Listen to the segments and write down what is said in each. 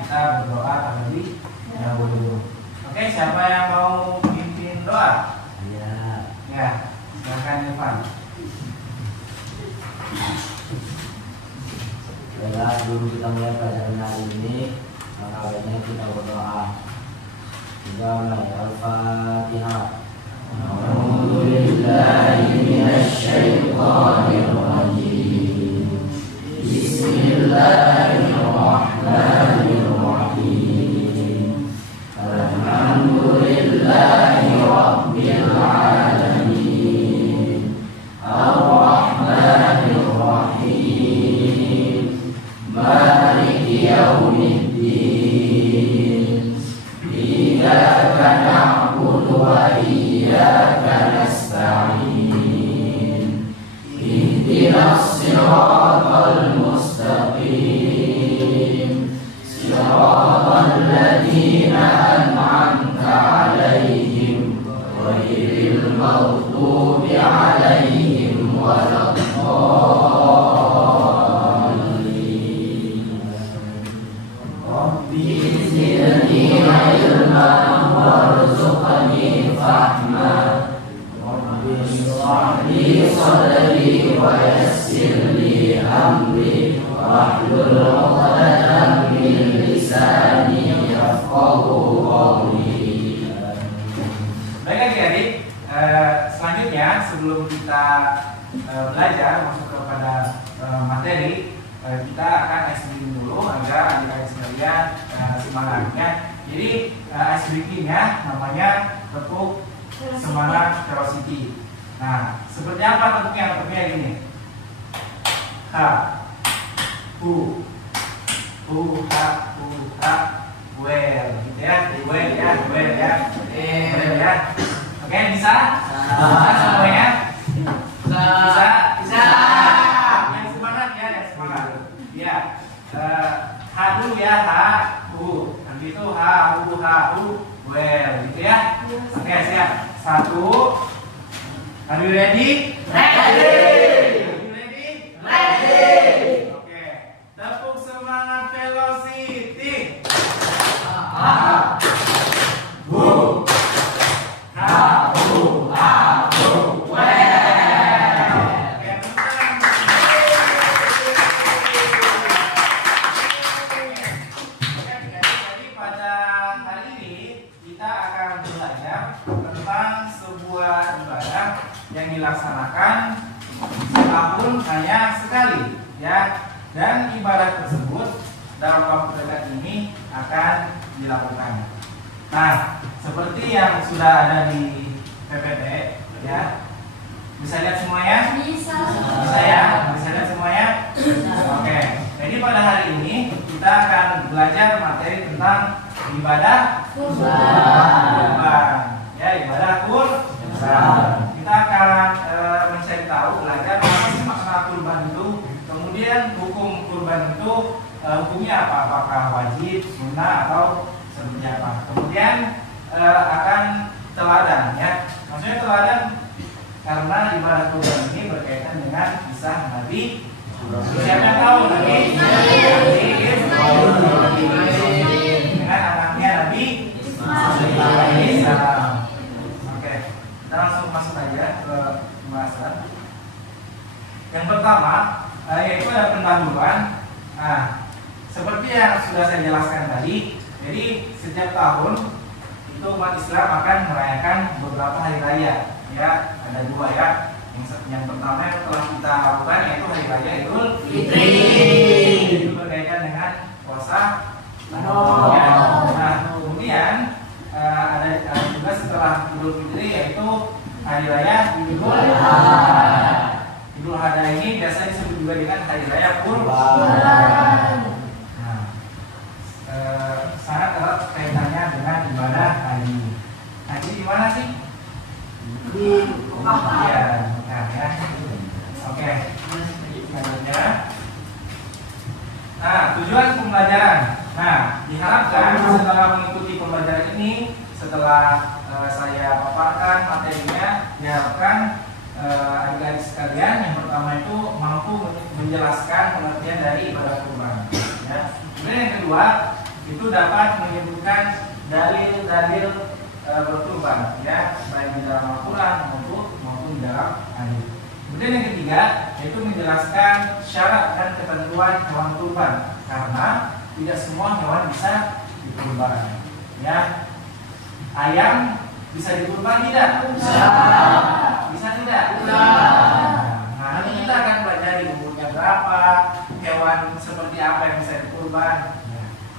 kita berdoa terlebih dahulu. Oke, siapa yang mau pimpin doa? Iya. Ya, silakan Irfan. Baiklah, dulu kita mulai pelajaran hari ini. Maka baiknya kita berdoa. Kita mulai Al-Fatihah. A'udzubillahi minasyaitonirrajim. Bismillahirrahmanirrahim. Alhamdulillahi rabbil alamin. Ar-Rahmanir Rahim. Maliki yaumiddin. Iyyaka na'budu wa iyyaka nasta'in. Ihdinas siratal mustaqim. Siratal ladzina an'amta 'alaihim ghairil maghdubi 'alaihim waladdallin. Rabbi zidni ilman warzuqni fahma. Rabbi shrah li sadri wa yassir li amri wahlul 'uqdatam min lisani yafqahu qawli. Baik adik-adik, selanjutnya sebelum kita belajar masuk kepada materi, kita akan ice breaking dulu agar adik-adik sekalian semangatnya. Jadi ice breaking-nya namanya tepuk semangat velocity. Nah, seperti apa tepuknya? Tepuknya gini. H, U, ha, well, gitu ya, well ya, Oke, bisa? Bisa semuanya? Bisa? Yang semangat ya, yang semangat. Ya, H dulu ya, H, U. Nanti itu H, U, well, gitu ya. Oke, siap. 1. Are you ready? Oke. Tepuk semangat velocity. Yang dilaksanakan setahun hanya sekali, ya, dan ibadah tersebut dalam waktu dekat ini akan dilakukan. Nah, seperti yang sudah ada di PPT, ya, bisa lihat semuanya? Bisa ya, bisa lihat semuanya? Oke, jadi pada hari ini kita akan belajar materi tentang ibadah kurban, ya, ibadah kurban. Kita akan mencari tahu, belajar apa sih makna kurban itu, kemudian hukum kurban itu hukumnya apa, apakah wajib, sunnah atau seperti apa. Kemudian akan teladan, ya, maksudnya teladan karena ibadah kurban ini berkaitan dengan kisah Nabi. Siapa yang tahu Nabi? Dengan anaknya Nabi Ismail. Kita langsung masuk aja ke pembahasan. Yang pertama yaitu ada pendahuluan. Nah, seperti yang sudah saya jelaskan tadi, jadi setiap tahun itu umat Islam akan merayakan beberapa hari raya. Ya, ada 2 ya. Yang pertama yang telah kita lakukan yaitu hari raya Idul Fitri. Itu berkaitan dengan puasa Ramadan. Nah, kemudian ada juga setelah Idul Fitri yaitu hari raya Idul Adha. Idul Adha ini biasanya disebut juga dengan hari raya Kurban. Nah, sangat erat kaitannya dengan ibadah haji. Haji di mana sih? Di Mekah. Ya, Mekah ya. Oke. Selanjutnya. Nah, tujuan pembelajaran. Nah, diharapkan setelah mengikuti pembelajaran ini, setelah saya paparkan materinya, diharapkan adik-adik sekalian yang pertama itu mampu menjelaskan pengertian dari ibadah kurban. Ya. Kemudian yang kedua, itu dapat menyebutkan dalil-dalil berkurban, ya, baik di dalam Al-Quran maupun di dalam hadis. Kemudian yang ketiga yaitu menjelaskan syarat dan ketentuan hewan kurban, karena tidak semua hewan bisa dikurban. Ya, ayam bisa dikurban tidak? Bisa tidak? Nah, nanti kita akan pelajari umurnya berapa, hewan seperti apa yang bisa dikurban.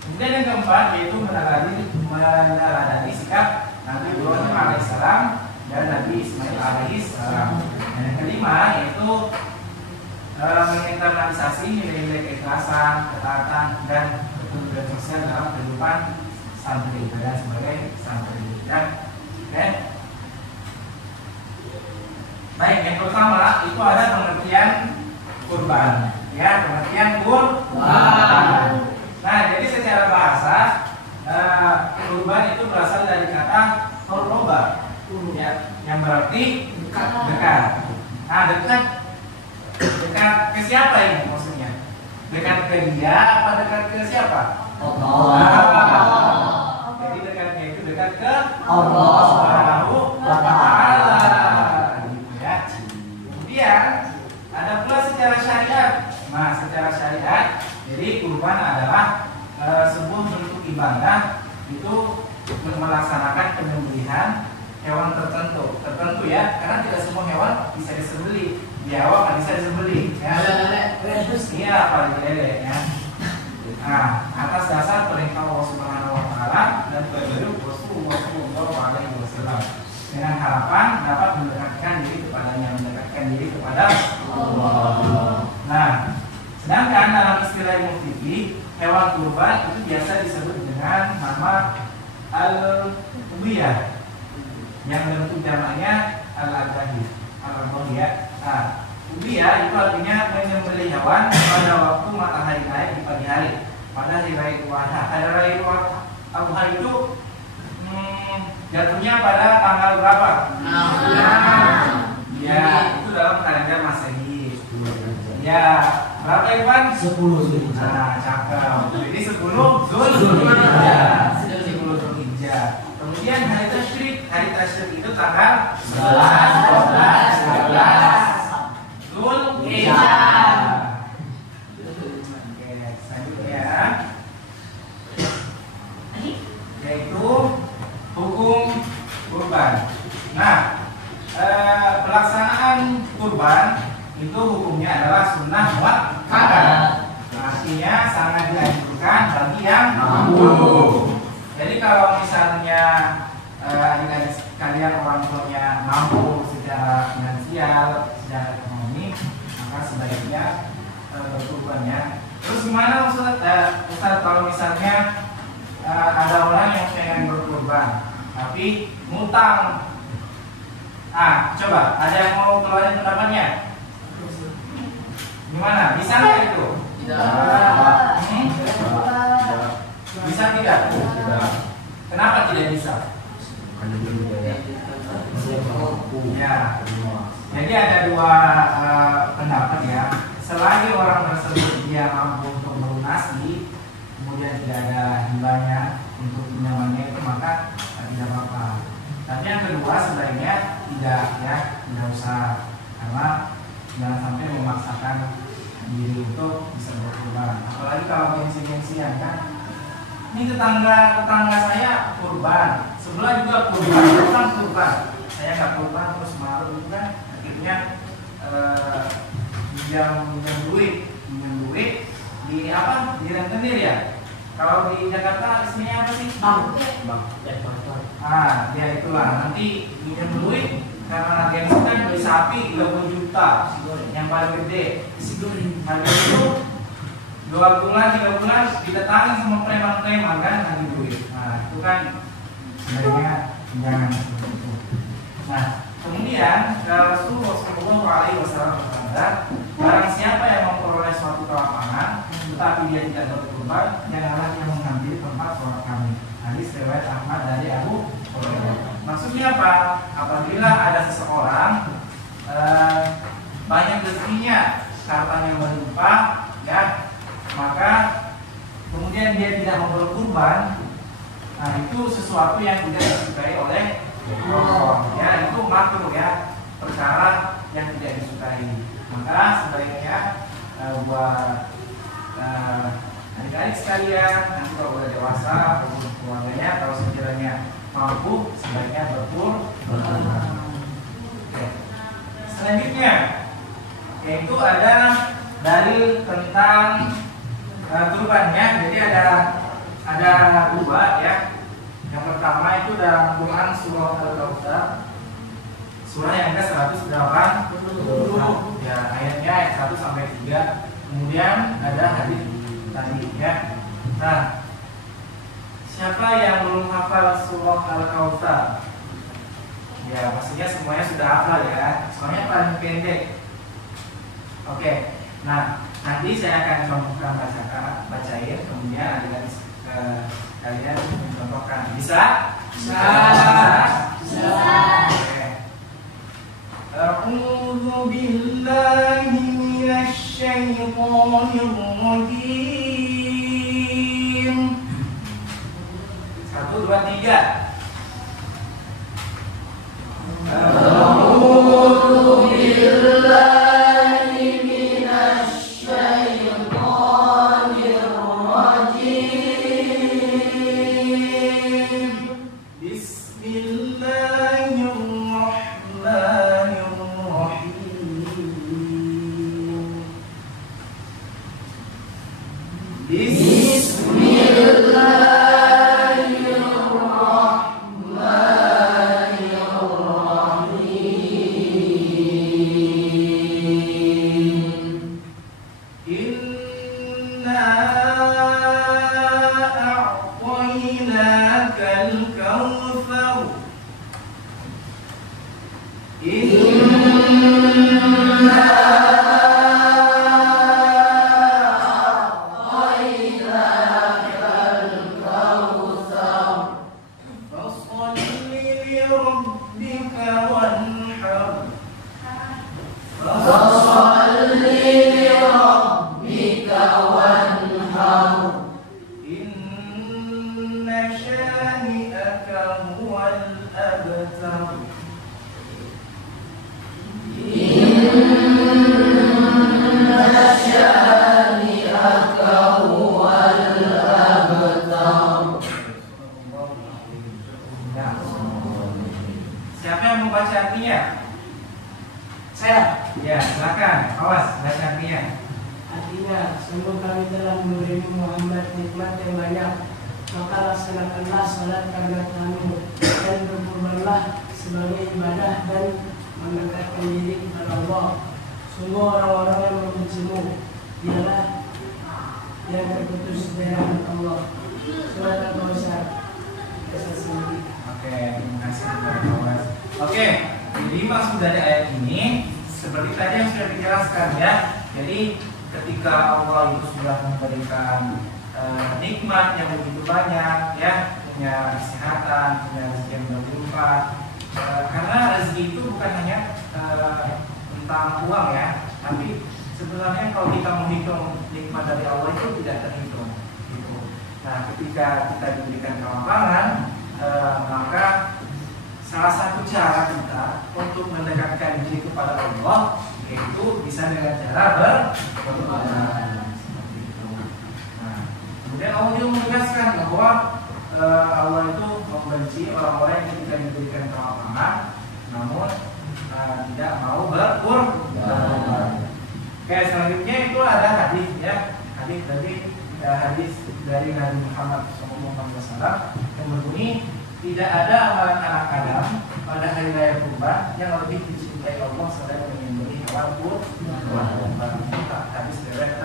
Kemudian yang keempat yaitu meneladani sikap Nabi Ibrahim alaihissalam dan Nabi Ismail alaihissalam. Dan yang kelima yaitu menginternalisasi nilai-nilai keikhlasan, ketaatan dan kepedulian sosial dalam kehidupan santri dan sebagai santri. Ya, oke. Baik, yang pertama itu ada pengertian kurban. Ya, pengertian kurban. Nah, jadi secara bahasa kurban itu berasal dari kata qurba, ya, yang berarti dekat. Nah, dekat ke siapa ini maksudnya? Dekat ke dia apa dekat ke siapa? Jadi dekatnya itu dekat ke Allah Subhanahu wa Ta'ala. Gitu ya. Kemudian ada pula secara syariat. Nah, secara syariat, jadi kurban adalah sebuah bentuk ibadah itu melaksanakan penyembelihan hewan tertentu ya, karena tidak semua hewan bisa disembelih. Biawak nggak bisa disembelih, ya. Iya, paling lele, ya. Nah, atas dasar perintah Allah Subhanahu Wa Taala dan petunjuk Rasulullah Shallallahu Alaihi Wasallam, dengan harapan dapat mendekatkan diri kepada Allah. Nah, sedangkan dalam istilah ilmu fikih, hewan kurban itu biasa disebut dengan nama al-ubiyah, yang bentuk jamaknya al-adhiyah. Nah, ubiyah itu artinya menyembelih hewan pada waktu matahari naik di pagi hari, pada hari raya Idul Adha. Hari raya Idul Adha itu jatuhnya pada tanggal berapa? Ya, itu dalam kalender Masehi. Ya, berapa Ivan? 10. Nah, cakep. Jadi 10 Zulhijjah. 10 Zulhijjah. Kemudian hari tasyrik itu tanggal 11, 12, 13 Zulhijjah. Oke, selanjutnya yaitu hukum kurban. Nah, pelaksanaan kurban itu hukumnya adalah sunnah muakkadah. Artinya sangat dianjurkan bagi yang mampu. Jadi kalau misalnya adik-adik kalian orang tuanya mampu secara finansial, secara ekonomi, maka sebaiknya berkurban ya. Terus gimana Ustaz kalau misalnya ada orang yang pengen berkurban tapi ngutang? Coba ada yang mau keluarin pendapatnya? Gimana? Bisa nggak itu? Tidak. Bisa tidak? Kenapa tidak bisa? Ya. Jadi ada dua pendapat ya. Selagi orang tersebut dia mampu untuk melunasi, kemudian tidak ada hibahnya untuk pinjamannya itu, maka tidak apa-apa. Tapi yang kedua sebaiknya tidak usah, karena jangan sampai memaksakan diri untuk bisa berkurban. Apalagi kalau gengsi-gengsian kan. Ini tetangga saya kurban, sebelah juga kurban, saya nggak kurban terus malu gitu kan. Akhirnya pinjam duit di rentenir ya. Kalau di Jakarta ismenya apa sih? Bang. Ya itulah, nanti pinjam duit karena gengsi kan beli sapi 20 juta yang paling gede. Habis itu 2 bulan 3 bulan didatangi sama preman kan lagi duit. Nah, itu kan sebenarnya jangan seperti itu. Nah, kemudian Rasulullah SAW bersabda, barang siapa yang memperoleh suatu kelapangan tetapi dia tidak berkurban, janganlah dia mengambil tempat sholat kami. Hadis riwayat Ahmad dari Abu Hurairah. Maksudnya apa? Apabila ada seseorang banyak rezekinya, hartanya berlimpah, ya, maka kemudian kemudian dia tidak mau berkurban, nah itu sesuatu yang tidak disukai oleh Allah. Ya, itu makruh ya, perkara yang tidak disukai. Maka sebaiknya buat adik-adik sekalian, nanti kalau udah dewasa ataupun keluarganya, kalau sekiranya mampu, sebaiknya berkurban. Oke. Selanjutnya yaitu ada dalil tentang kurbannya. Jadi ada dua ya. Yang pertama itu dalam Quran surah Al-Kautsar, surah yang ke-180 ya, ayatnya ayat 1 sampai 3. Kemudian ada hadis tadi ya. Nah, siapa yang belum hafal surah Al-Kautsar? Ya, pastinya semuanya sudah hafal ya. Soalnya paling pendek. Oke. Nah, nanti saya akan bacain, kemudian adik-adik kalian mencontohkan. Bisa? Bisa. Oke. A'udzu billahi minasy syaithanir rajim. 1, 2, 3. A'udzu billahi minasy syaithanir rajim. Bismillahirrahmanirrahim. Siapa yang membaca artinya? Saya. Ya, silakan. Awas, baca artinya. Artinya, sungguh kami telah memberi Muhammad nikmat yang banyak, maka laksanakanlah salat karena kami dan berkurbanlah sebagai ibadah dan mendekatkan diri kepada Allah. Sungguh orang-orang yang membencimu, dialah yang terputus dari Allah. Surat Al-Kautsar. Oke, terima kasih kepada Awas. Oke, jadi maksud dari ayat ini seperti tadi yang sudah dijelaskan ya. Jadi ketika Allah itu sudah memberikan nikmat yang begitu banyak ya, punya kesehatan, punya rezeki yang berlimpah. Karena rezeki itu bukan hanya tentang uang ya, tapi sebenarnya kalau kita menghitung nikmat dari Allah itu tidak terhitung. Gitu. Nah, ketika kita diberikan kelaparan, maka salah satu cara kita untuk mendekatkan diri kepada Allah yaitu bisa dengan cara berkorban. Seperti itu. Nah, kemudian Allah juga menegaskan bahwa Allah itu membenci orang-orang yang ketika diberikan kelaparan namun tidak mau berkorban. Oke, selanjutnya itu ada hadis ya, hadis dari Nabi Muhammad SAW yang berbunyi, tidak ada amalan anak Adam pada hari raya kurban yang lebih dicintai Allah selain menyembelih hewan kurban. Hadis riwayat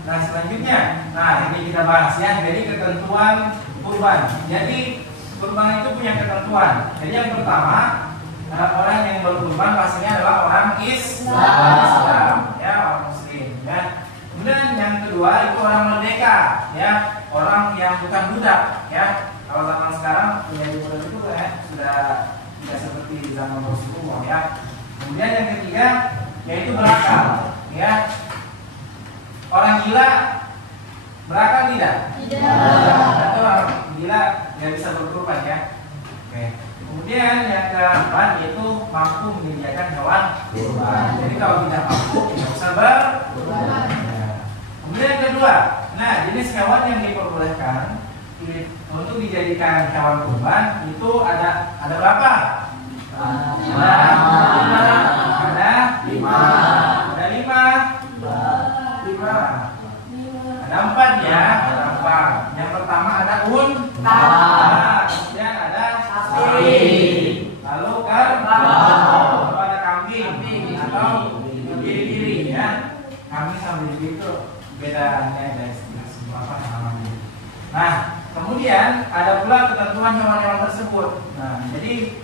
Nah, selanjutnya, ini kita bahas ya. Jadi ketentuan kurban. Jadi kurban itu punya ketentuan. Jadi yang pertama, orang yang berkurban pastinya adalah orang Islam, ya, orang Muslim, ya. Kemudian yang kedua itu orang merdeka, ya, orang yang bukan budak, ya. Kalau zaman sekarang menjadi budak itu ya sudah tidak seperti di zaman Rasulullah, ya. Kemudian yang ketiga yaitu berakal, ya. orang gila berakal tidak? Tidak. Atau orang gila nggak bisa berkorban ya? Oke. Kemudian yang keempat yaitu mampu menyediakan hewan kurban. Jadi kalau tidak mampu tidak usah berkorban. Ya. Kemudian yang kedua, nah jenis hewan yang diperbolehkan untuk dijadikan hewan kurban itu ada berapa? Ada lima. Ada empat ya, ada empat. Yang pertama ada unta, kemudian ada sapi, lalu kerbau, lalu ada kambing atau biri-biri ya. Kambing sama biri itu bedanya ada istilah semua apa namanya. Nah, kemudian ada pula ketentuan hewan-hewan tersebut. Nah, jadi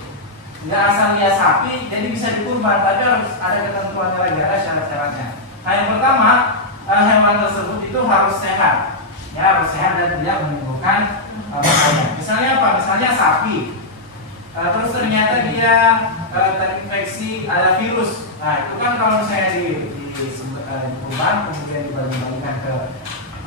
nggak asal dia sapi, jadi bisa dikurban, tapi harus ada ketentuannya lagi, ada syarat-syaratnya. Nah, yang pertama hewan tersebut itu harus sehat, ya harus sehat dan tidak menimbulkan bahaya. Misalnya apa? Misalnya sapi, terus ternyata dia terinfeksi ada virus. Nah itu kan kalau misalnya dikurban kemudian dibagi-bagikan ke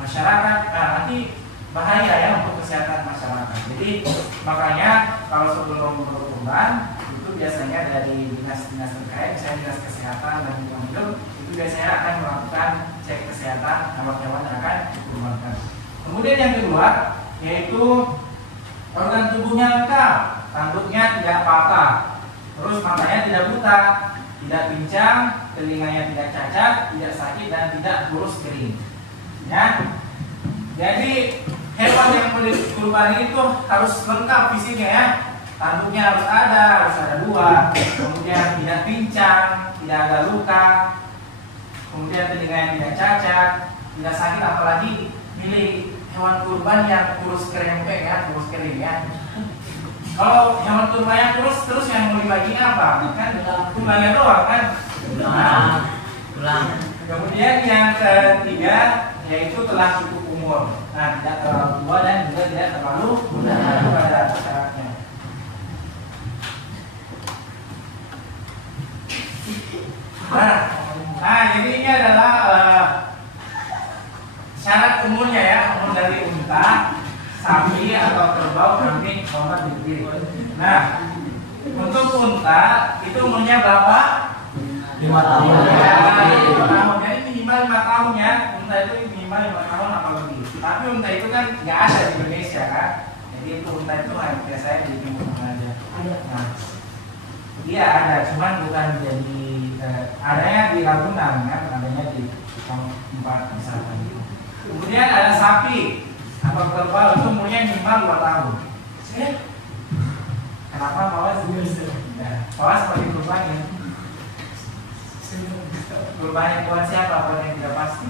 masyarakat, nah nanti bahaya ya untuk kesehatan masyarakat. Jadi makanya kalau sebelum berkurban itu biasanya dari dinas-dinas terkait, misalnya dinas kesehatan dan lingkungan hidup itu biasanya akan melakukan cek kesehatan hewan-hewan yang akan dikurbankan. Kemudian yang kedua yaitu organ tubuhnya lengkap, tanduknya tidak patah, terus matanya tidak buta, tidak pincang, telinganya tidak cacat, tidak sakit dan tidak kurus kering. Ya, jadi hewan yang mau dikurban itu harus lengkap fisiknya ya. Tanduknya harus ada dua, kemudian tidak pincang, tidak ada luka, kemudian telinga yang tidak cacat, tidak sakit, apalagi milih hewan kurban yang kurus kerempek ya, kurus kering ya. Kalau hewan kurban yang kurus terus yang mau dibagi apa? Kan tulangnya doang kan? Tulang. Kemudian yang ketiga yaitu telah cukup umur. Nah, tidak terlalu tua dan juga tidak terlalu muda. Itu ada syaratnya. Nah, jadi ini adalah syarat umurnya ya, umur dari unta, sapi atau kerbau, kambing, domba, biri. Nah, untuk unta itu umurnya berapa? 5 tahun. Ya, 5 tahun. Jadi minimal 5 tahun ya. Unta itu minimal 5 tahun apa lebih. Tapi unta itu kan nggak ada di Indonesia kan. Jadi itu unta itu biasanya di Timur Tengah aja. Nah, iya ada, cuman bukan jadi adanya di Ragunan kan, adanya di tempat wisata gitu. Kemudian ada sapi atau kerbau itu umurnya minimal 2 tahun. Kenapa Pawas? Pawas seperti kurban ya? Kurban yang buat siapa? Buat yang tidak pasti.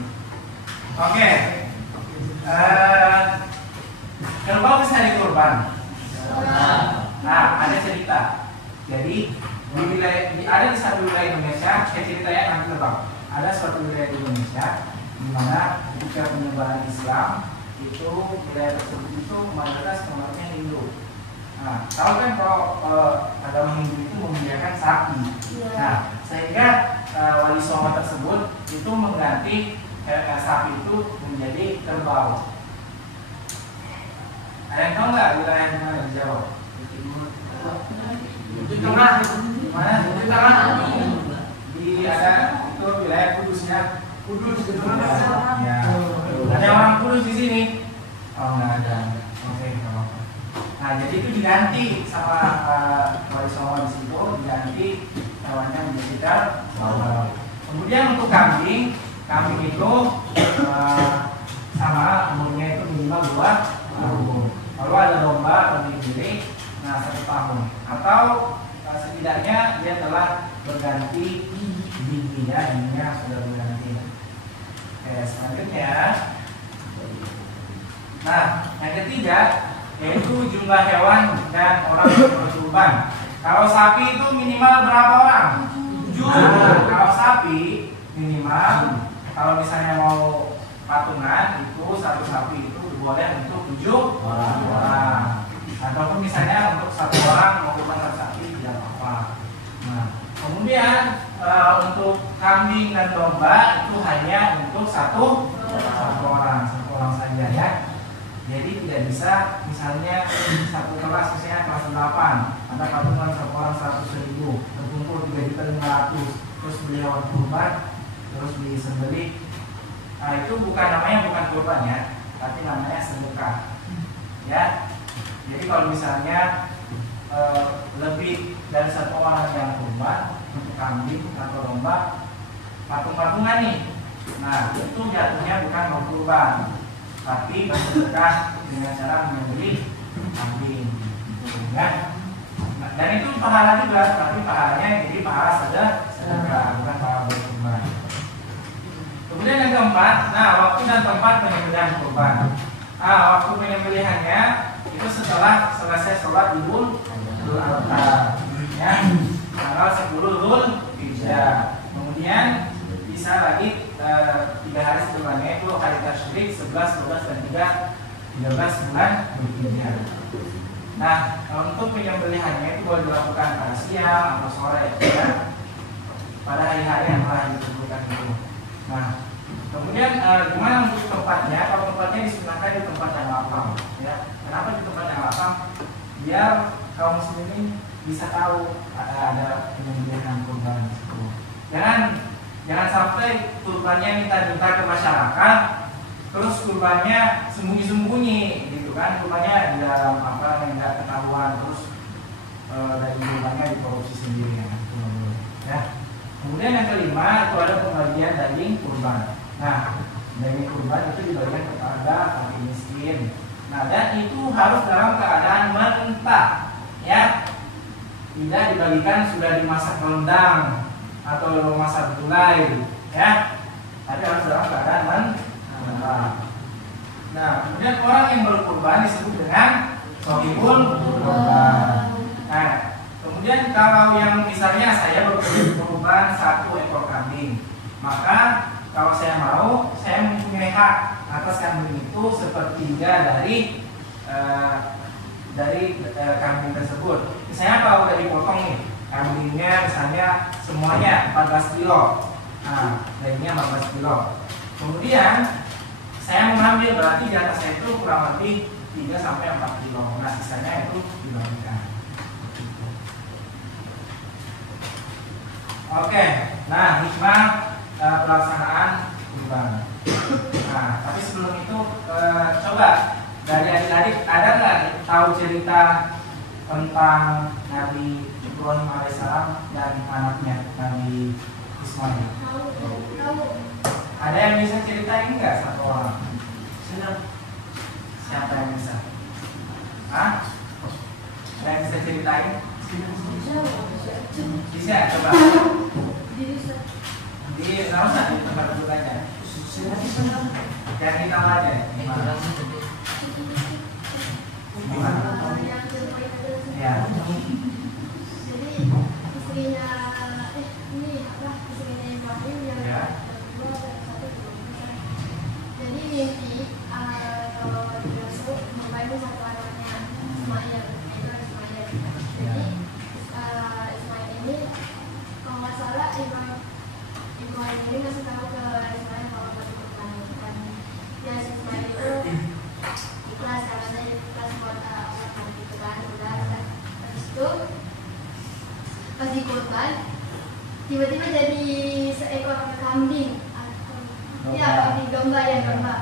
Oke. Kerbau bisa dikurban. Nah, ada cerita. Jadi ada di satu wilayah Indonesia, ceritanya akan kerbau. Ada suatu wilayah di Indonesia di mana ketika penyebaran Islam itu wilayah tersebut itu mayoritas umatnya Hindu. Nah, tahu kan kalau agama Hindu itu memuliakan sapi. Nah, sehingga wali songo tersebut itu mengganti sapi itu menjadi kerbau. Ada yang tahu nggak wilayah di mana di Jawa? Di tengah. Di mana? Di tengah. Di ada itu wilayah Kudus ya. Kudus di mana? Ya. Ada orang Kudus di sini? Oh nggak ada. Oke, nggak apa-apa. Nah jadi itu diganti sama wali songo di situ, diganti hewannya menjadi kerbau. Kemudian untuk kambing itu sama umurnya itu minimal 2 tahun. Kalau ada domba atau biri, nah 1 tahun. Atau setidaknya dia telah berganti giginya, sudah berganti. Oke, selanjutnya. Nah, yang ketiga yaitu jumlah hewan dan orang yang berkurban. Kalau sapi itu minimal berapa orang? 7. Kalau sapi minimal, kalau misalnya mau patungan itu satu sapi itu boleh untuk 7 orang. Ataupun misalnya untuk 1 orang mau kurban 1 sapi tidak apa-apa. Nah, kemudian untuk kambing dan domba itu hanya untuk 1 bisa misalnya satu kelas, misalnya kelas 8, ada patungan satu orang 100.000, terkumpul 3.500.000, terus beli hewan kurban, terus disembelih. Nah itu bukan kurban ya, tapi namanya sedekah. Ya, jadi kalau misalnya lebih dari satu orang yang kurban untuk kambing atau domba, patung-patungan nih, nah itu jatuhnya bukan mau kurban, tapi bersedekah dengan cara menyembelih kambing, kan? Nah, dan itu pahala juga, tapi pahalanya jadi pahala sedekah, bukan pahala berkurban. Kemudian yang keempat, nah waktu dan tempat penyembelihan kurban. Waktu penyembelihannya itu setelah selesai sholat Idul Adha, ya, tanggal 10 Dzulhijjah. Kemudian bisa lagi 3 hari sebelumnya, itu hari tasyrik 11, 12, dan 13 bulan Dzulhijjah. Nah, untuk penyembelihannya itu boleh dilakukan pada siang atau sore, ya, pada hari-hari yang telah disebutkan itu. Nah, kemudian gimana untuk tempatnya? Kalau tempatnya disunahkan di tempat yang lapang, ya. Kenapa di tempat yang lapang? Biar kaum muslimin bisa tahu ada penyembelihan kurban itu. Jangan sampai kurbannya minta ke masyarakat, terus kurbannya sembunyi-sembunyi, gitu kan? Kurbannya di dalam apa yang tidak ketahuan, terus dari kurbannya dikorupsi sendiri, ya. Kemudian yang kelima itu ada pembagian daging kurban. Nah, daging kurban itu dibagikan kepada fakir miskin. Nah, dan itu harus dalam keadaan mentah, ya. Tidak dibagikan sudah dimasak rendang atau masak gulai, ya. Tapi harus dalam keadaan mentah. Nah, kemudian orang yang berkurban disebut dengan shahibul kurban. Nah, kemudian kalau yang misalnya saya berkurban 1 ekor kambing, maka kalau saya mau, saya mempunyai hak atas kambing itu sepertiga dari kambing tersebut. Misalnya kalau udah dipotong nih, kambingnya misalnya semuanya 14 kilo, nah dagingnya 14 kilo. Kemudian saya mengambil, berarti di atasnya itu kurang lebih 3-4 kilo. Nah sisanya itu dibagikan. Oke, nah hikmah pelaksanaan kurban. Nah, tapi sebelum itu coba dari adik-adik ada nggak tahu cerita tentang Nabi Ibrahim alaihissalam dan anaknya Nabi Ismail? Ada yang bisa ceritain nggak satu orang? Siapa yang bisa? Ada yang bisa ceritain? Bisa, coba. Di sana di tempat duduknya. Yang kita aja. Gimana? Ya. Jadi istrinya Ibrahim yang kedua dan satu belum. Jadi mimpi kalau Yusuf membantu satu anaknya Ismail. Jadi Ismail ini kalau nggak salah Ibrahim ini ngasih tahu ke Ismail kalau mau dipertahankan. Ya Ismail itu ikhlas karena saya ikhlas buat apa gitu kan. Udah habis itu pas dikorban tiba-tiba jadi seekor kambing. Iya kambing domba ya domba.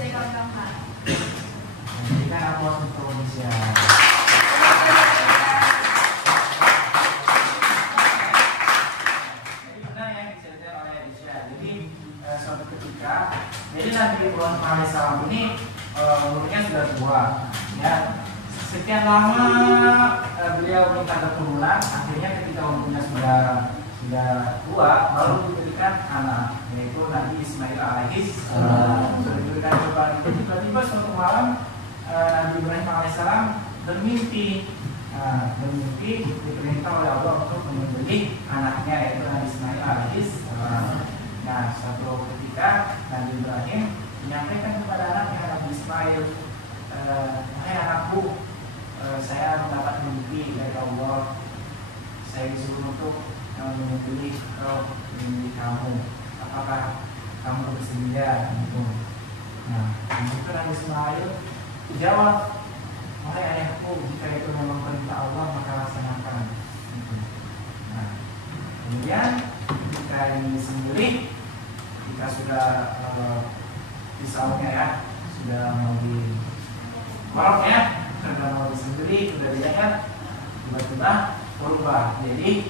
Seekor domba. Jadi kan aku harus introduksi. Jadi Nabi Ibrahim alaihissalam ini umurnya sudah tua, ya. Sekian lama beliau minta keturunan, akhirnya ketika umurnya sudah tua, baru diberikan anak, yaitu Nabi Ismail alaihissalam. Sudah diberikan cobaan itu, tiba-tiba suatu malam Nabi Ibrahim alaihissalam bermimpi, diperintah oleh Allah untuk menyembelih anaknya, yaitu Nabi Ismail alaihissalam. Nah, suatu ketika Nabi Ibrahim menyampaikan kepada anaknya Nabi Ismail, hai anakku, saya mendapat mimpi dari Allah, saya disuruh untuk menyembelih kamu, apakah kamu bersedia? Gitu. Nah, itu Nabi Ismail Dijawab, wahai ayahku, jika itu memang perintah Allah maka laksanakan. Nah, kemudian kita ini sembelih, kita sudah pisaunya ya, sudah mau dikorok ya, sudah mau disembelih, sudah diangkat, tiba-tiba berubah jadi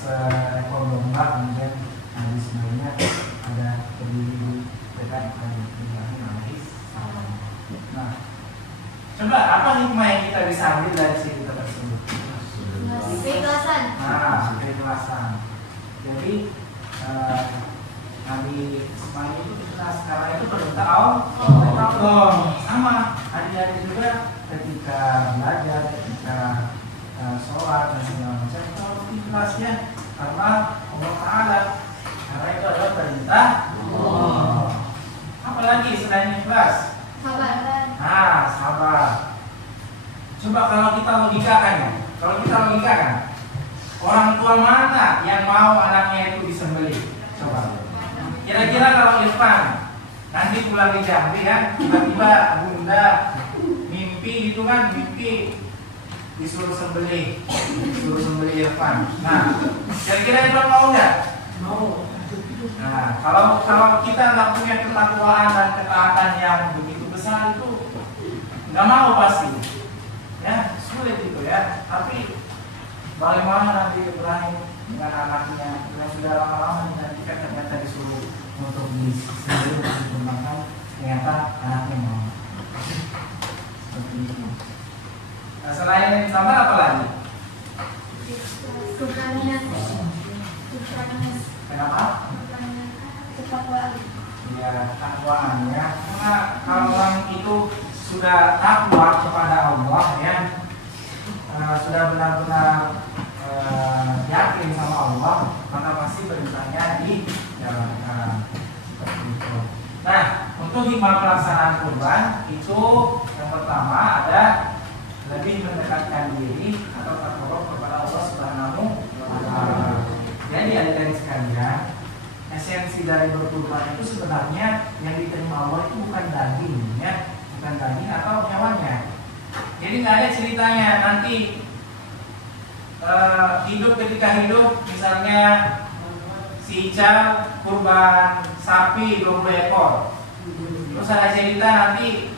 seekor domba, kemudian di sebelahnya ada berdiri dekat Ibrahim alaihissalam. Nah, coba apa hikmah yang kita bisa ambil dari cerita tersebut? Keikhlasan. Nah, keikhlasan. Jadi Nabi Ismail itu ikhlas karena itu perintah Allah. Sama adik-adik juga ketika belajar, ketika sholat dan segala macam itu harus ikhlas ya, karena Allah Taala, karena itu adalah perintah Allah. Apalagi selain ikhlas? Sabar. Nah, sabar. Coba kalau kita logikakan ya, orang tua mana yang mau anaknya itu disembelih? Coba. Kira-kira kalau Irfan nanti pulang di Jambi ya, tiba-tiba bunda mimpi itu kan, mimpi disuruh sembelih Irfan. Nah, kira-kira Irfan mau nggak? Mau. Nah, kalau kita nggak punya ketakwaan dan ketaatan yang begitu besar itu nggak mau pasti, ya sulit itu ya. Tapi bagaimana nanti Ibrahim dengan anaknya yang sudah lama-lama dinantikan ternyata disuruh untuk disembelih, dikembangkan, ternyata anaknya mau. Seperti itu. Nah, selain sabar apa lagi? Kenapa? Ketakwaan. Ya, takwaan ya. Karena kalau orang itu sudah takwa kepada Allah ya, sudah benar-benar yakin sama Allah, maka pasti perintahnya dijalankan. Seperti itu. Nah, untuk hikmah pelaksanaan kurban itu yang pertama ada lebih mendekatkan diri atau takarrub kepada Allah Subhanahu wa Ta'ala. Jadi adik-adik sekalian, esensi dari berkurban itu sebenarnya yang diterima Allah itu bukan daging ya, bukan daging atau hewannya. Jadi nggak ada ceritanya nanti hidup ketika hidup misalnya si Ical kurban sapi 20 ekor, terus ada cerita nanti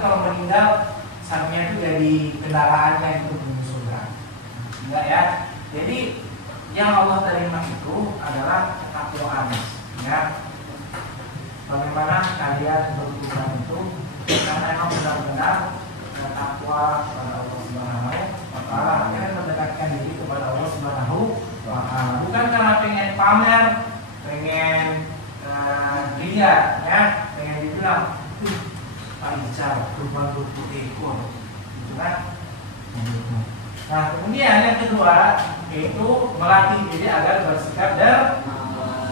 kalau meninggal sapinya itu jadi kendaraannya itu menuju surga. Enggak ya. Jadi yang Allah terima itu adalah ketakwaan ya. Bagaimana kalian berkurban itu karena emang benar-benar takwa kepada Allah Subhanahu wa Ta'ala, akhirnya mendekatkan diri kepada Allah Subhanahu wa Ta'ala, bukan karena pengen pamer, pengen dilihat ya, pengen dibilang Pak Ical kurban 20 ekor gitu kan. Nah, kemudian yang kedua yaitu melatih diri agar bersikap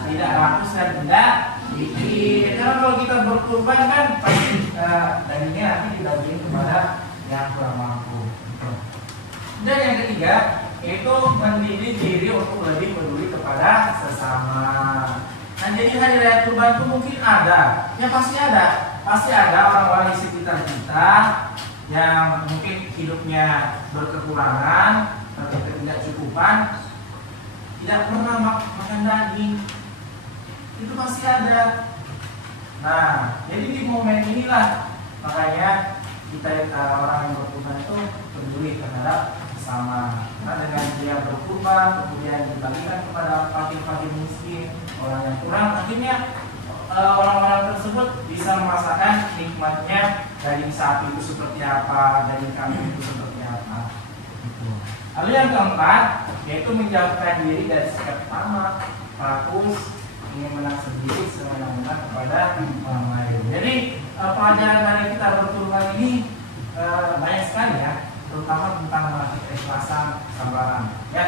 tidak rakus dan tidak iri. Karena kalau kita berkurban kan pasti dagingnya nanti dibagiin kepada yang kurang mampu. Dan yang ketiga yaitu mendidik diri untuk lebih peduli kepada sesama. Nah, jadi hari raya kurban itu mungkin ada, ya pasti ada orang-orang di sekitar kita yang mungkin hidupnya berkekurangan atau ketidakcukupan, tidak pernah makan daging, itu pasti ada. Nah, jadi di momen inilah makanya kita orang yang berkurban itu peduli terhadap sesama. Nah, dengan dia berkurban kemudian dibagikan kepada fakir-fakir miskin, orang yang kurang, akhirnya orang-orang tersebut bisa merasakan nikmatnya daging sapi itu seperti apa, daging kambing itu seperti apa. Lalu yang keempat yaitu menjauhkan diri dari sikap tamak, rakus, ingin menang sendiri, semena-mena kepada orang lain. Jadi pelajaran dari kita berkurban ini banyak sekali ya, terutama tentang melatih keikhlasan, kesabaran ya.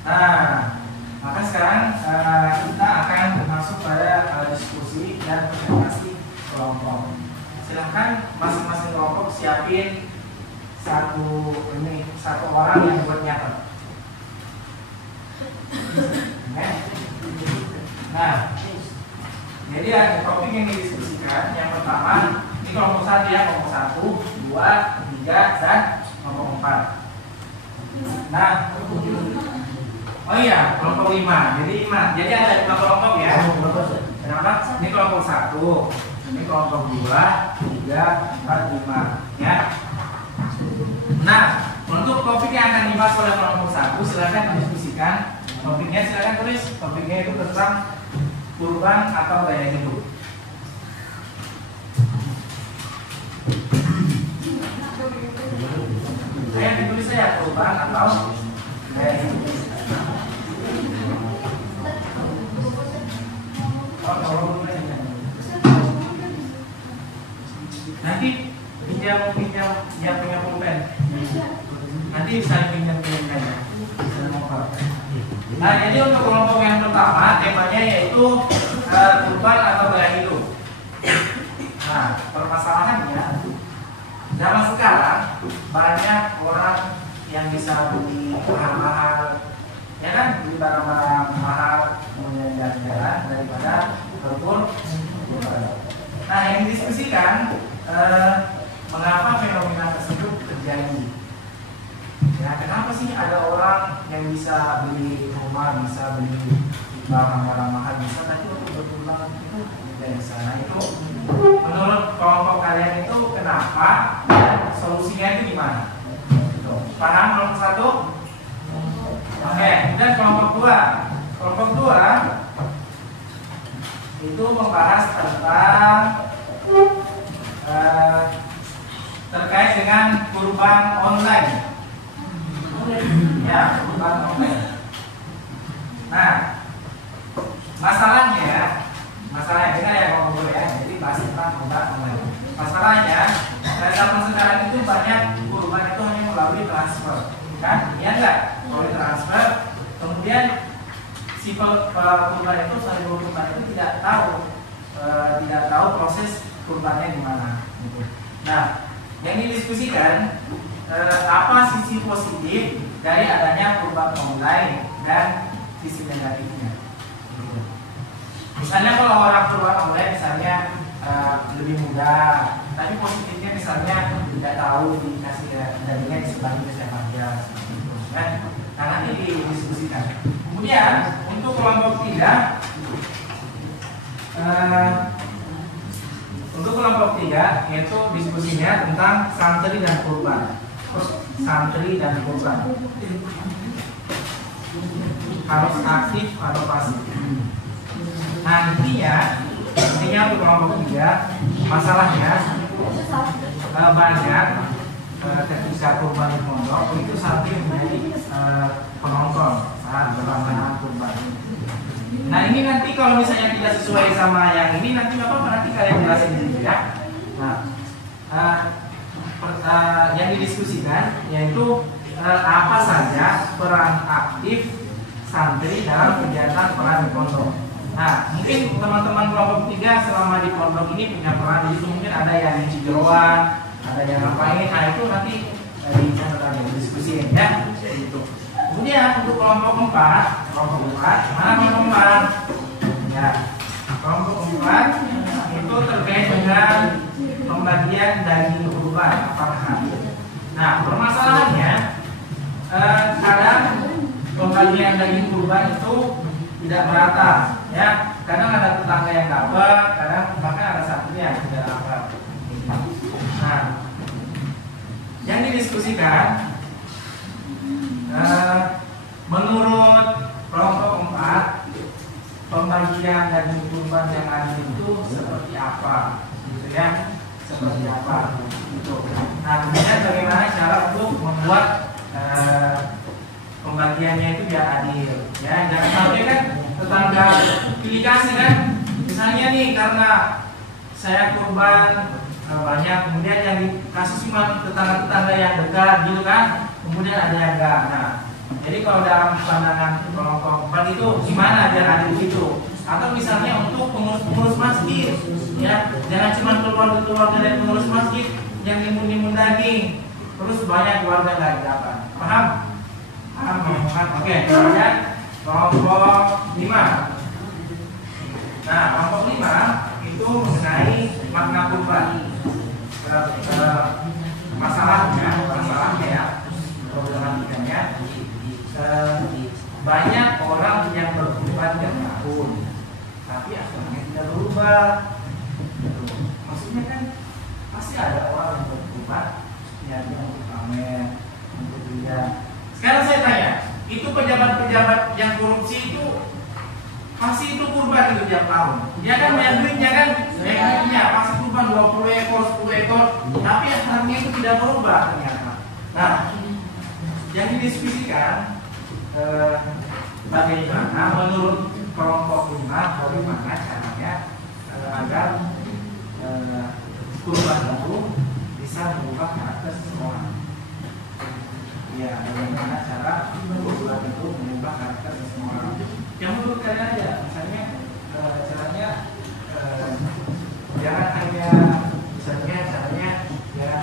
Nah, maka sekarang kita akan masuk pada diskusi dan presentasi kelompok. Silahkan masing-masing kelompok siapin satu orang yang buat nyatet. Nah, Jadi ada topik yang didiskusikan. Yang pertama, ini kelompok 1 ya, kelompok 1, 2, 3, dan kelompok 4. Nah, oh iya, kelompok 5. Jadi ada 5 kelompok ya. Kenapa? Ini kelompok 1, ini kelompok 2, 3, 4, 5 ya. Nah, untuk topik yang akan dibahas oleh kelompok 1, silakan didiskusikan. Topiknya silakan tulis. Topiknya itu tentang kurban atau gaya hidup. Saya ditulis saya kurban atau gaya hidup. Nanti pinjam yang punya pulpen. Nanti bisa pinjam pulpen. Nah, jadi untuk kelompok yang pertama temanya yaitu kurban atau gaya hidup. Nah, permasalahannya zaman sekarang banyak orang yang bisa beli mahal-mahal, ya kan, beli barang-barang mahal kemudian jalan-jalan daripada berkurban. Nah, yang didiskusikan mengapa fenomena tersebut terjadi. Ya, kenapa sih ada orang yang bisa beli rumah, bisa beli barang-barang mahal, bisa, tapi untuk berkurban itu tidak bisa. Nah, itu menurut kelompok kalian itu kenapa? Dan solusinya itu gimana? Gitu. Paham kelompok 1? Oke, dan kelompok 2. Kelompok 2 itu membahas tentang terkait dengan kurban online. Ya, kurban online. Nah, masalahnya kita ya ngomong dulu ya. Jadi bahas tentang kurban online. Masalahnya, zaman sekarang itu banyak kurban itu hanya melalui transfer, kan? Iya enggak? Melalui transfer. Kemudian si kurban itu, sahibul kurban itu tidak tahu proses kurbannya gimana. Gitu. Nah, yang didiskusikan apa sisi positif dari adanya kurban online dan sisi negatifnya. Gitu. Misalnya kalau orang kurban online misalnya lebih mudah, tapi positifnya misalnya tidak tahu dikasih dagingnya disebarin ke siapa aja, gitu, kan? Nah, nanti didiskusikan. Kemudian untuk kelompok 3, yaitu diskusinya tentang santri dan kurban. Santri dan kurban harus aktif atau pasif. Nah, intinya untuk kelompok 3, masalahnya banyak ketika kurban di pondok itu santri menjadi penonton saat berlama kurban. Nah, ini nanti kalau misalnya tidak sesuai sama yang ini, nanti Bapak nanti kalian jelasin dulu ya. Nah, yang didiskusikan yaitu apa saja peran aktif santri dalam kegiatan peran di pondok. Nah, mungkin teman-teman kelompok 3 selama di pondok ini punya peran. Jadi mungkin ada yang nyuci jeroan, ada yang ngapain. Nah, itu nanti diskusiin ya. Gitu. Kemudian untuk kelompok 4, mana kelompok 4? Ya, kelompok 4 itu terkait dengan pembagian daging kurban apakah. Nah, permasalahannya kadang pembagian daging kurban itu tidak merata, ya. Kadang ada tetangga yang dapat, kadang bahkan ada satu yang tidak dapat. Nah, yang didiskusikan menurut kelompok 4 pembagian daging kurban yang ada itu seperti apa, gitu ya, seperti apa, gitu. Nah, kemudian bagaimana cara untuk membuat pembagiannya itu biar adil, ya. Jangan sampai kan tetangga pilih kasih kan, misalnya nih karena saya kurban banyak, kemudian yang dikasih cuma tetangga-tetangga yang dekat, gitu kan. Kemudian ada yang enggak. Nah, jadi kalau dalam pandangan kelompok 4 itu gimana biar adil gitu? Atau misalnya untuk pengurus masjid, ya, jangan cuma keluarga dari pengurus masjid yang nimun daging, terus banyak keluarga nggak dapat. Paham? Paham? Oke. Kemudian kelompok 5. Nah, kelompok 5 itu mengenai makna kurban. Masalahnya ya, problematikanya, banyak orang yang berkurban tiap tahun, tapi akhirnya tidak berubah. Maksudnya kan pasti ada orang yang berkurban yang untuk pamer, untuk dia. Sekarang saya tanya, itu pejabat-pejabat yang korupsi itu pasti itu kurban itu tiap tahun. Dia kan banyak duitnya kan, pasti kurban 20 ekor, 10 ekor, tapi harganya itu tidak berubah ternyata. Nah, yang didiskusikan bagaimana menurut kelompok 5 bagaimana caranya agar kurban itu bisa mengubah karakter seseorang. Ya, bagaimana cara kurban itu mengubah karakter seseorang. Yang menurut kalian aja, misalnya caranya jangan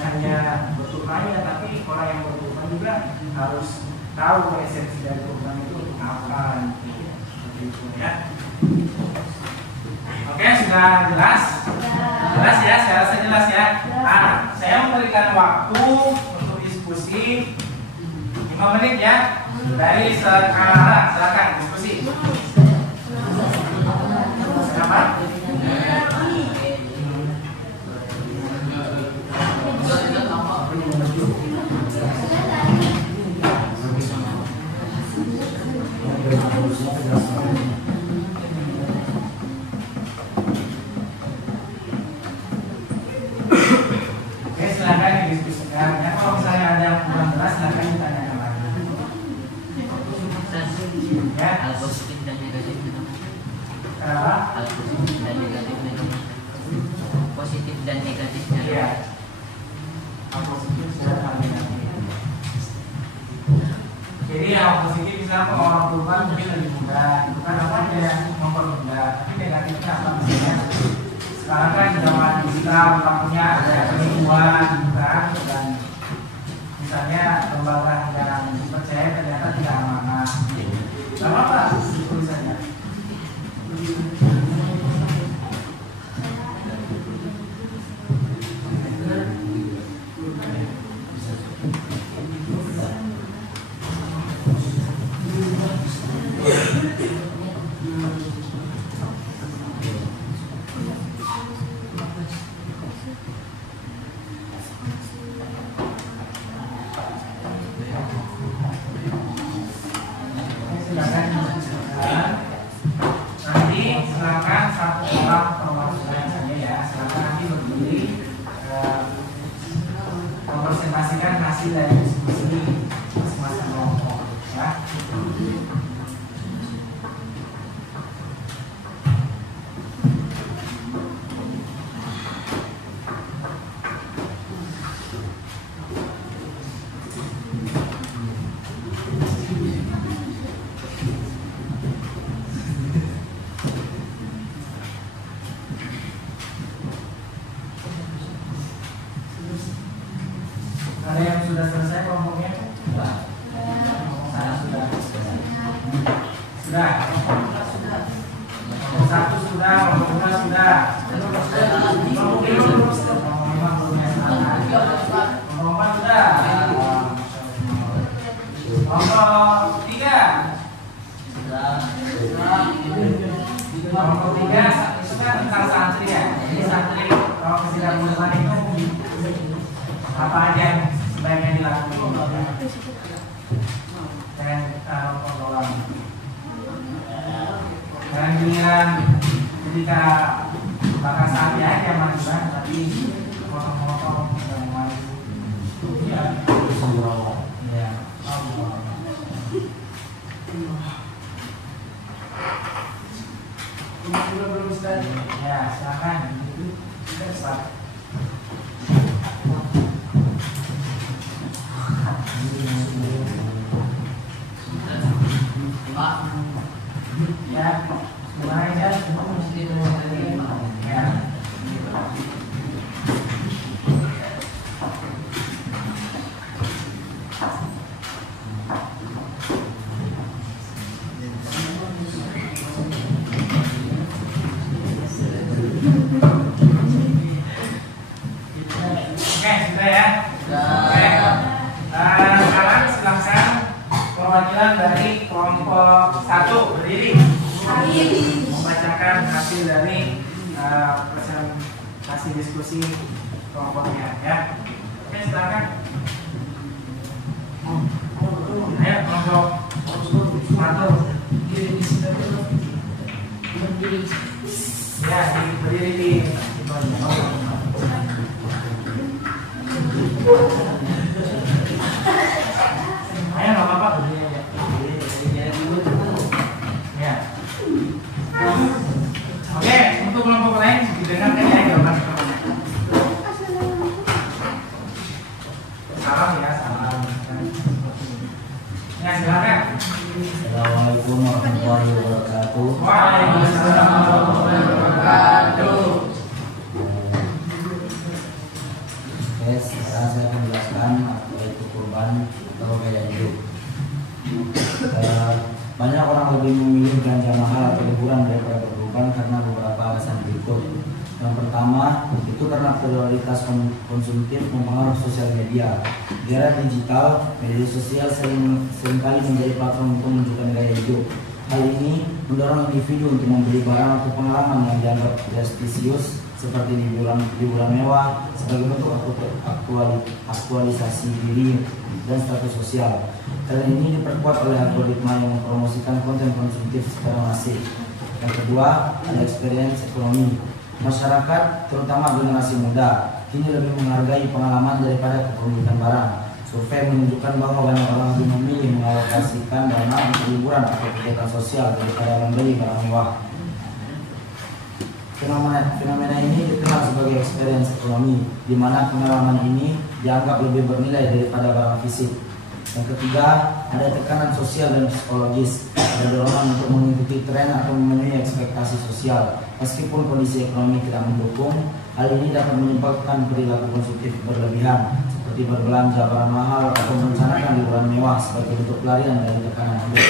hanya berturbannya, tapi orang yang berturban juga harus tahu esensi dari kurban itu untuk apa, seperti itu ya. Oke, sudah jelas? Jelas ya, saya rasa jelas ya. Nah, saya memberikan waktu untuk diskusi 5 menit ya. Dari sekarang, silakan diskusi. Siapa? Oke, silakan didiskusikan. Ya, kalau misalnya ada yang kurang jelas, silakan ditanyakan lagi. Ya. Hal positif dan negatifnya. Kenapa? Hal positif dan negatifnya. Positif dan negatifnya. Iya. Hal positif dan hal negatif. Jadi yang positif misalnya kalau orang berubah mungkin lebih mudah, itu kan apa aja mempermudah. Tapi negatifnya apa misalnya? Sekarang kan zaman digital, tamunya ada penipuan, bukan? Dan misalnya lembaga yang dipercaya ternyata tidak amanah. Gak apa-apa, itu saja. Nanti silakan satu orang perwakilan saja ya. Silakan nanti berdiri mempresentasikan hasil dari diskusi masing-masing kelompok ya. Ada yang sudah selesai kelompoknya? Saya sudah. Sudah. Kelompok 1 sudah, kelompok 2 sudah. Kelompok 5 belum. Kelompok 5 belum ya. Kelompok 4 sudah. Kelompok 3 kelompok 3 itu kan tentang santri ya. Jadi santri kalau kesidang kurban itu apa aja yang sebaiknya dilakukan dan pengelolaan. Dan giliran ketika bakar sapi aja majuan, tapi potong-potong sudah maju. Ya, ya. Belum Ustaz. Ya, silakan. Ustaz. Ya, mulai ya. Ya. Oke, sudah ya. Oke. Sekarang silakan perwakilan dari kelompok 1 berdiri membacakan hasil dari presentasi diskusi kelompoknya ya. Oke, silakan. Ayo kelompok 1 ya, berdiri di ayo, nggak apa-apa, berdiri aja. Ya. Oke, untuk kelompok lain didengarkan ya jawaban pertanyaannya. Salam ya, salam. Ya, silakan. Assalamualaikum warahmatullahi wabarakatuh. Waalaikumsalam warahmatullahi wabarakatuh. Oke, sekarang saya akan menjelaskan apa itu kurban atau gaya hidup. Banyak orang lebih memilih belanja mahal atau liburan daripada berkurban karena beberapa alasan berikut. Yang pertama, itu karena prioritas konsumtif mempengaruhi sosial media. Di era digital, media sosial seringkali menjadi platform untuk menunjukkan gaya hidup. Hal ini mendorong individu untuk membeli barang atau pengalaman yang dianggap prestisius seperti liburan mewah sebagai bentuk aktualisasi diri dan status sosial. Hal ini diperkuat oleh algoritma yang mempromosikan konten konsumtif secara masif. Yang kedua, ada experience ekonomi. Masyarakat, terutama generasi muda, kini lebih menghargai pengalaman daripada kepemilikan barang. Survei menunjukkan bahwa banyak orang lebih memilih mengalokasikan dana untuk liburan atau kegiatan sosial daripada membeli barang mewah. Fenomena ini dikenal sebagai experience ekonomi, di mana pengalaman ini dianggap lebih bernilai daripada barang fisik. Yang ketiga, ada tekanan sosial dan psikologis. Ada dorongan untuk mengikuti tren atau memenuhi ekspektasi sosial. Meskipun kondisi ekonomi tidak mendukung, hal ini dapat menyebabkan perilaku konsumtif berlebihan, seperti berbelanja barang mahal atau merencanakan liburan mewah sebagai bentuk pelarian dari tekanan hidup.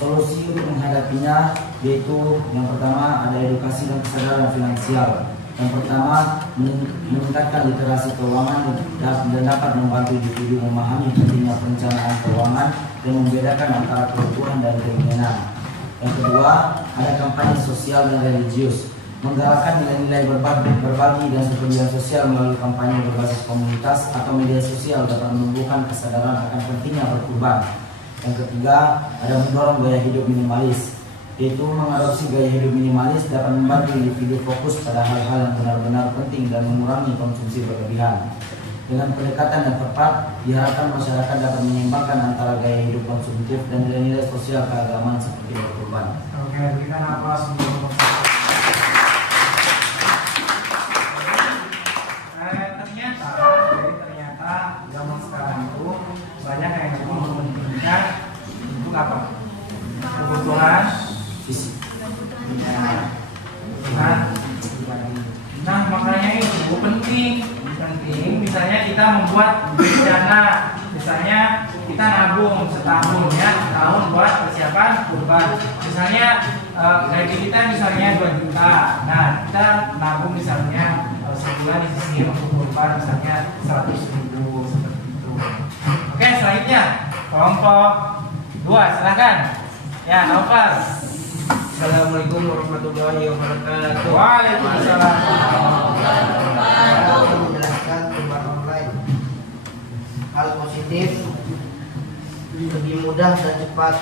Solusi untuk menghadapinya yaitu yang pertama ada edukasi dan kesadaran finansial. Yang pertama, meningkatkan literasi keuangan dan dapat membantu individu memahami pentingnya perencanaan keuangan dan membedakan antara kebutuhan dan keinginan. Yang kedua, ada kampanye sosial dan religius, menggalakkan nilai-nilai berbagi dan kepedulian sosial melalui kampanye berbasis komunitas atau media sosial dapat menumbuhkan kesadaran akan pentingnya berkurban. Yang ketiga, ada mendorong gaya hidup minimalis, yaitu mengadopsi gaya hidup minimalis dapat membantu individu fokus pada hal-hal yang benar-benar penting dan mengurangi konsumsi berlebihan. Dengan pendekatan yang tepat, diharapkan masyarakat dapat menyeimbangkan antara gaya hidup konsumtif dan nilai-nilai sosial keagamaan seperti berkurban. Oke, berikan aplaus untuk ternyata zaman sekarang itu banyak yang mementingkan untuk apa? Kebutuhan Fisik. Nah, makanya itu penting. Misalnya kita membuat rencana, misalnya kita nabung setahun ya, setahun buat persiapan kurban. Misalnya gaji kita misalnya 2 juta, nah kita nabung misalnya sebulan disisihkan untuk kurban misalnya 100.000 seperti itu. Oke, selanjutnya kelompok 2, silakan. Ya, Naufal. Assalamualaikum warahmatullahi wabarakatuh. Waalaikumsalam. Saya akan menjelaskan kurban online. Hal positif, lebih mudah dan cepat.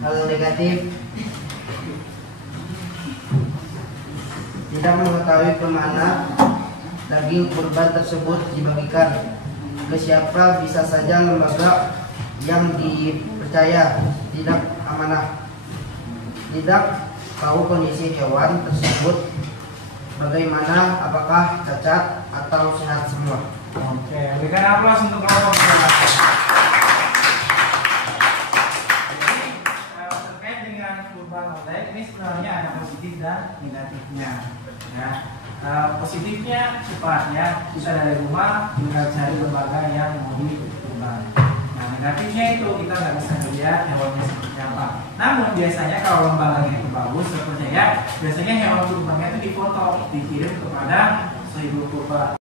Hal negatif, tidak mengetahui kemana daging kurban tersebut dibagikan, ke siapa, bisa saja lembaga yang dipercaya tidak amanah. Tidak tahu kondisi hewan tersebut bagaimana, apakah cacat atau sehat semua. Oke, berikan aplaus untuk kelompok kedua. Jadi terkait dengan kurban online ini sebenarnya ada positif dan negatifnya. Ya, positifnya cepat ya, bisa dari rumah tinggal cari lembaga yang mau dikurban. Nah, negatifnya itu kita nggak bisa melihat hewannya seperti apa. Namun biasanya kalau lembaganya itu bagus, terpercaya, biasanya hewan kurbannya itu difoto, dikirim kepada sohibul kurban.